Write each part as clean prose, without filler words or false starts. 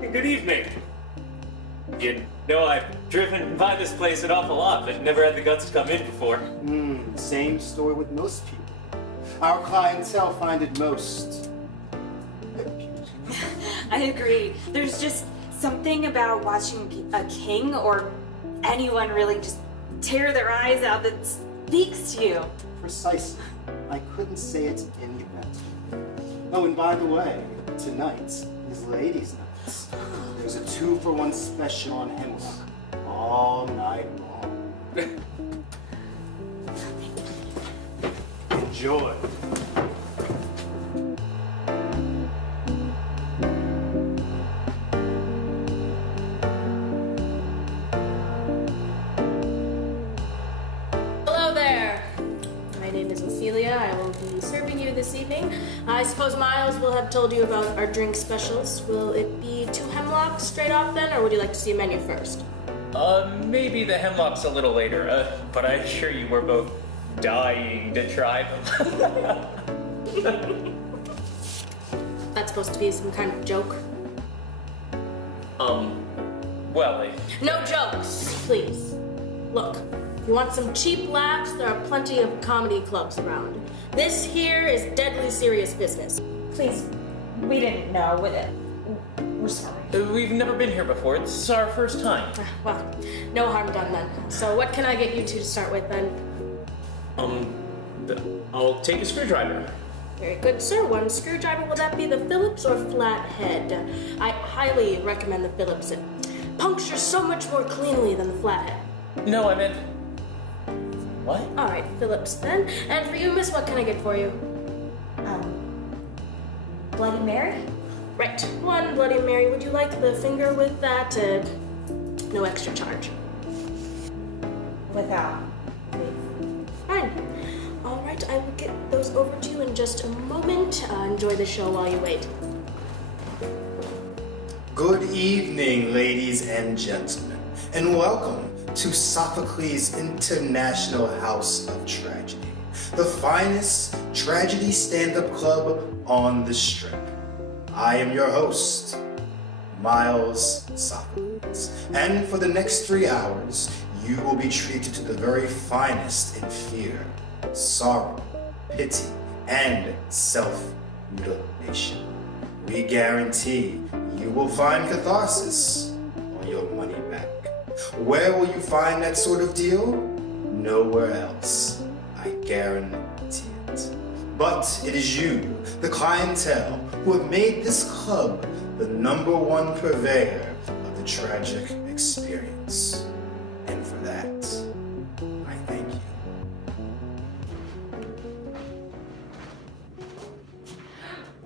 Good evening. You know, I've driven by this place an awful lot, but never had the guts to come in before. Same story with most people. Our clientele find it most I agree. There's just something about watching a king or anyone really just tear their eyes out that speaks to you. Precisely. I couldn't say it any better. Oh, and by the way, tonight is ladies' night. There's a 2-for-1 special on hemlock all night long. Enjoy. Hello there. My name is Ophelia. I will be serving you this evening. I suppose Miles will have told you about our drink specials. Will it be 2 hemlocks straight off then, or would you like to see a menu first? Maybe the hemlock's a little later, but I assure you we're both dying to try them. That's supposed to be some kind of joke. Well, No jokes, please. Look, if you want some cheap laughs, there are plenty of comedy clubs around. This here is deadly serious business. Please, we didn't know. We're sorry. we've never been here before. It's our first time. Well, no harm done then. So what can I get you two to start with then? I'll take a screwdriver. Very good, sir. 1 screwdriver. Will that be the Phillips or flathead? I highly recommend the Phillips. It punctures so much more cleanly than the flathead. No, I meant... What? All right, Phillips then. And for you, miss, what can I get for you? Bloody Mary? Right, 1 Bloody Mary. Would you like the finger with that? No extra charge. Without. Fine. All right, I will get those over to you in just a moment. Enjoy the show while you wait. Good evening, ladies and gentlemen, and welcome to Sophocles' International House of Tragedy, the finest tragedy stand-up club on the Strip. I am your host, Miles Sophocles, and for the next 3 hours, you will be treated to the very finest in fear, sorrow, pity, and self-mutilation. We guarantee you will find catharsis or your money back. Where will you find that sort of deal? Nowhere else. I guarantee it. But it is you, the clientele, who have made this club the #1 purveyor of the tragic experience. And for that, I thank you.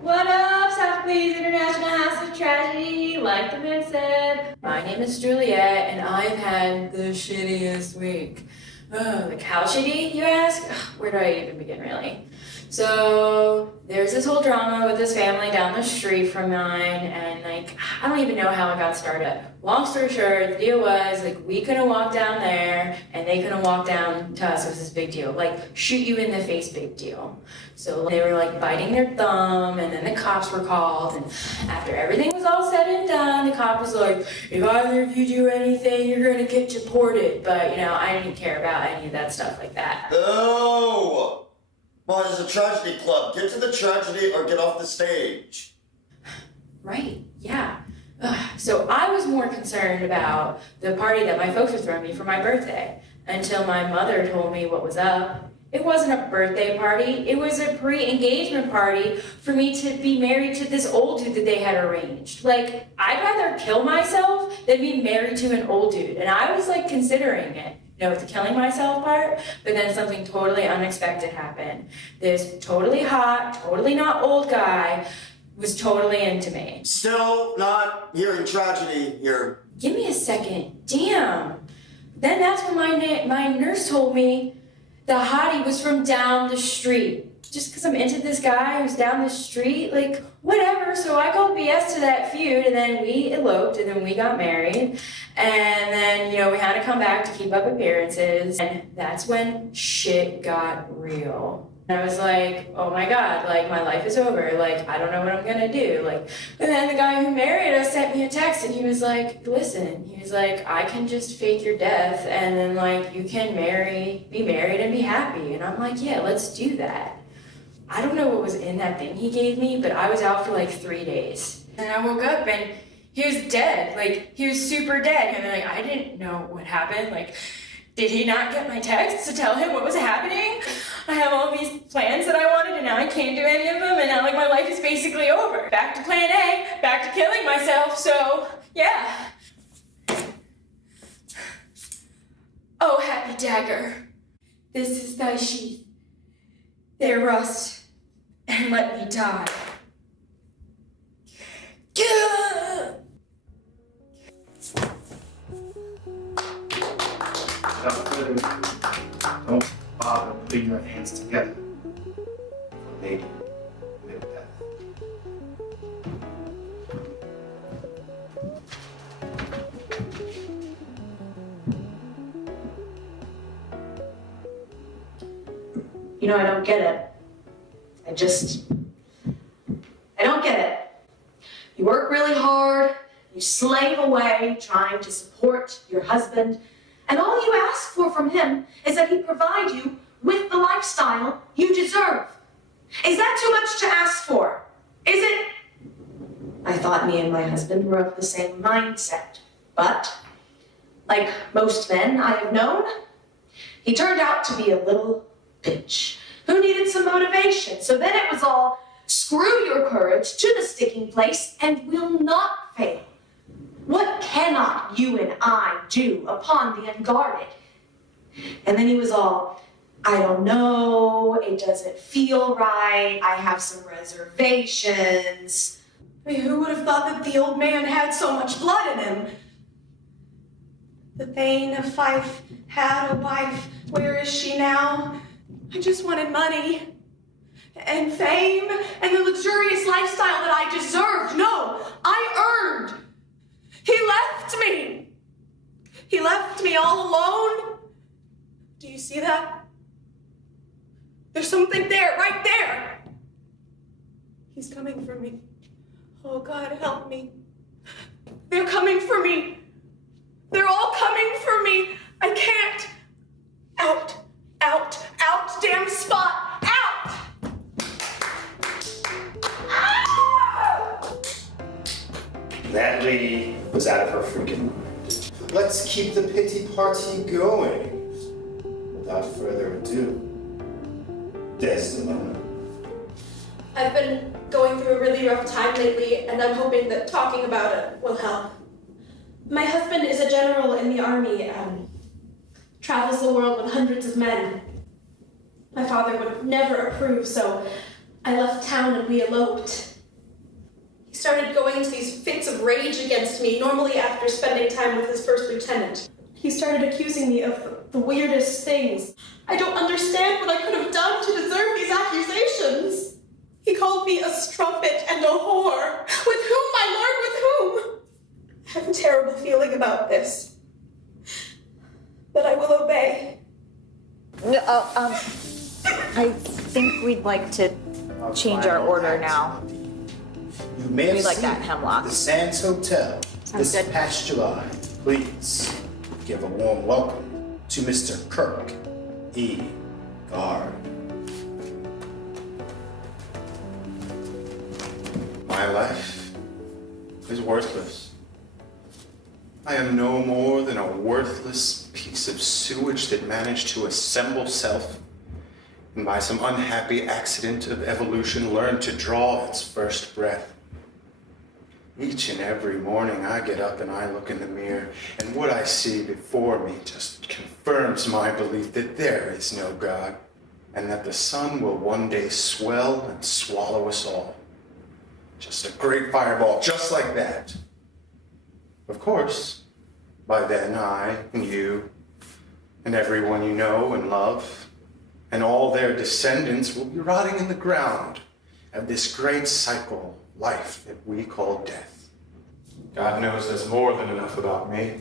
What up, Sophocles International House of Tragedy? Like the man said, my name is Juliet, and I've had the shittiest week. Like how shitty, you ask? Where do I even begin, really? So there's this whole drama with this family down the street from mine, and like I don't even know how it got started. Long story short, the deal was like we couldn't walk down there, and they couldn't walk down to us. It was this big deal, like shoot you in the face, big deal. So they were like biting their thumb, and then the cops were called. And after everything was all said and done, the cop was like, "If either of you do anything, you're gonna get deported." But you know, I didn't care about any of that stuff like that. Oh! Well, it's a tragedy club. Get to the tragedy or get off the stage. Right, yeah. So I was more concerned about the party that my folks were throwing me for my birthday until my mother told me what was up. It wasn't a birthday party. It was a pre-engagement party for me to be married to this old dude that they had arranged. Like, I'd rather kill myself than be married to an old dude. And I was like considering it. You know, the killing myself part, but then something totally unexpected happened. This totally hot, totally not old guy was totally into me. Still not hearing tragedy here. Give me a second. Damn. Then that's when my nurse told me the hottie was from down the street. Just because I'm into this guy who's down the street, like, whatever. So I called BS to that feud, and then we eloped, and then we got married. And then, you know, we had to come back to keep up appearances. And that's when shit got real. And I was like, oh my God, like my life is over. Like, I don't know what I'm gonna do. Like, but then the guy who married us sent me a text and he was like, listen, he was like, I can just fake your death and then like you can be married and be happy. And I'm like, yeah, let's do that. I don't know what was in that thing he gave me, but I was out for like 3 days. And I woke up and he was dead. Like, he was super dead. And like, I didn't know what happened. Like, did he not get my text to tell him what was happening? I have all these plans that I wanted and now I can't do any of them and now like my life is basically over. Back to plan A, back to killing myself, so yeah. Oh, happy dagger, this is thy sheath. There rust and let me die. Gah! Don't bother putting your hands together. Lady Macbeth. You know, I don't get it. I don't get it. You work really hard, you slave away trying to support your husband, and all you ask for from him is that he provide you with the lifestyle you deserve. Is that too much to ask for? Is it? I thought me and my husband were of the same mindset, but like most men I have known, he turned out to be a little bitch who needed some motivation. So then it was all, screw your courage to the sticking place and will not fail. What cannot you and I do upon the unguarded? And then he was all, I don't know, it doesn't feel right, I have some reservations. I mean, who would have thought that the old man had so much blood in him? The Thane of Fife had a wife. Where is she now? I just wanted money and fame and the luxurious lifestyle that I deserved. No, I earned. He left me. He left me all alone. Do you see that? There's something there, right there. He's coming for me. Oh, God, help me. They're coming for me. They're all coming for me. I can't. Out, out, out, damn spot, out! That lady was out of her freaking mind. Let's keep the pity party going. Without further ado, Desdemona. I've been going through a really rough time lately, and I'm hoping that talking about it will help. My husband is a general in the army, travels the world with hundreds of men. My father would never approve, so I left town and we eloped. He started going into these fits of rage against me, normally after spending time with his first lieutenant. He started accusing me of the weirdest things. I don't understand what I could have done to deserve these accusations. He called me a strumpet and a whore. With whom, my lord, with whom? I have a terrible feeling about this. But I will obey. I think we'd like to change our order now. You may have We like seen that Hemlock. the Sands Hotel Sounds this good. past July. Please give a warm welcome to Mr. Kirk E. Guard. My life is worthless. I am no more than a worthless piece of sewage that managed to assemble self and by some unhappy accident of evolution learned to draw its first breath. Each and every morning I get up and I look in the mirror, and what I see before me just confirms my belief that there is no God, and that the sun will one day swell and swallow us all. Just a great fireball, just like that. Of course, by then I and you and everyone you know and love and all their descendants will be rotting in the ground of this great cycle life that we call death. God knows there's more than enough about me.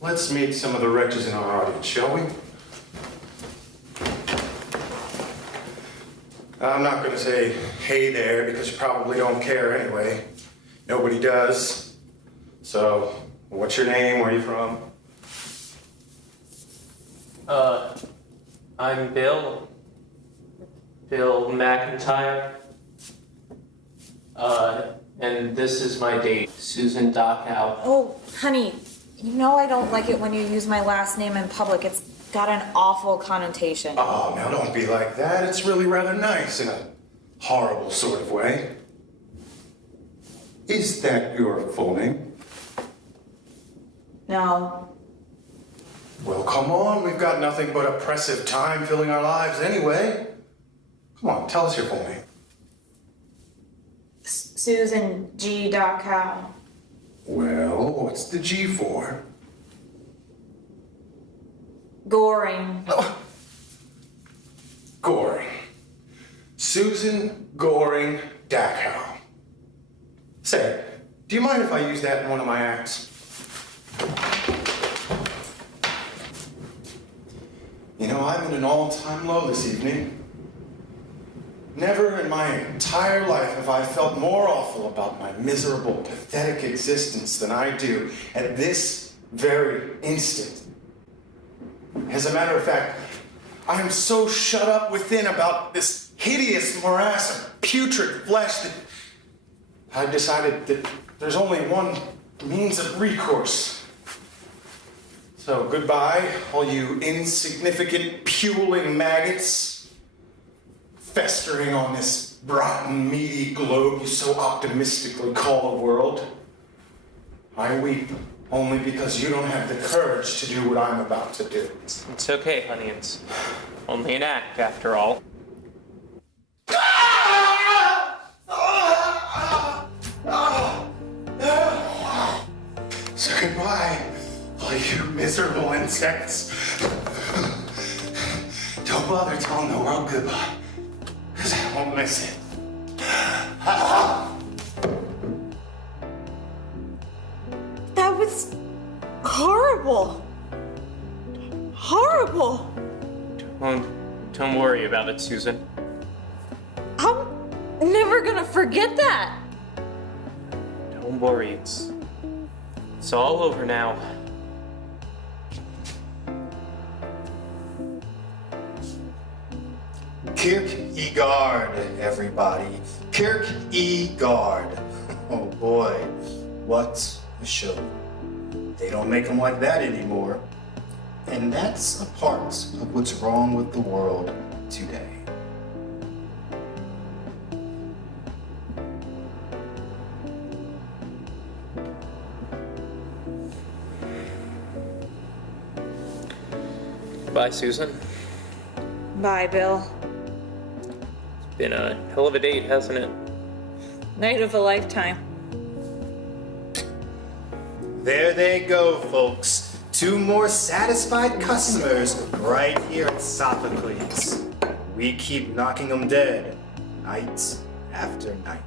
Let's meet some of the wretches in our audience, shall we? I'm not gonna say hey there because you probably don't care anyway. Nobody does. So, what's your name? Where are you from? I'm Bill. Bill McIntyre. And this is my date, Susan Dockow. Oh, honey, you know I don't like it when you use my last name in public. It's got an awful connotation. Oh, now don't be like that. It's really rather nice in a horrible sort of way. Is that your full name? No. Well, come on. We've got nothing but oppressive time filling our lives anyway. Come on, tell us your full name. Susan G. Dockow. Well, what's the G for? Goring. Oh. Goring. Susan Goring Dachau. Say, do you mind if I use that in one of my acts? You know, I'm in an all-time low this evening. Never in my entire life have I felt more awful about my miserable, pathetic existence than I do at this very instant. As a matter of fact, I am so shut up within about this hideous morass of putrid flesh that I've decided that there's only one means of recourse. So goodbye, all you insignificant, puling maggots festering on this rotten, meaty globe you so optimistically call the world. I weep only because you don't have the courage to do what I'm about to do. It's okay, honey. It's only an act, after all. So goodbye, all you miserable insects. Don't bother telling the world goodbye, because I won't miss it. That was horrible. Horrible. Don't worry about it, Susan. I'm never gonna forget that. Don't worry. It's all over now. Kierkegaard, everybody. Kierkegaard. Oh boy, what a show. They don't make them like that anymore. And that's a part of what's wrong with the world today. Bye, Susan. Bye, Bill. It's been a hell of a date, hasn't it? Night of a lifetime. There they go, folks. 2 more satisfied customers right here at Sophocles. We keep knocking them dead, night after night.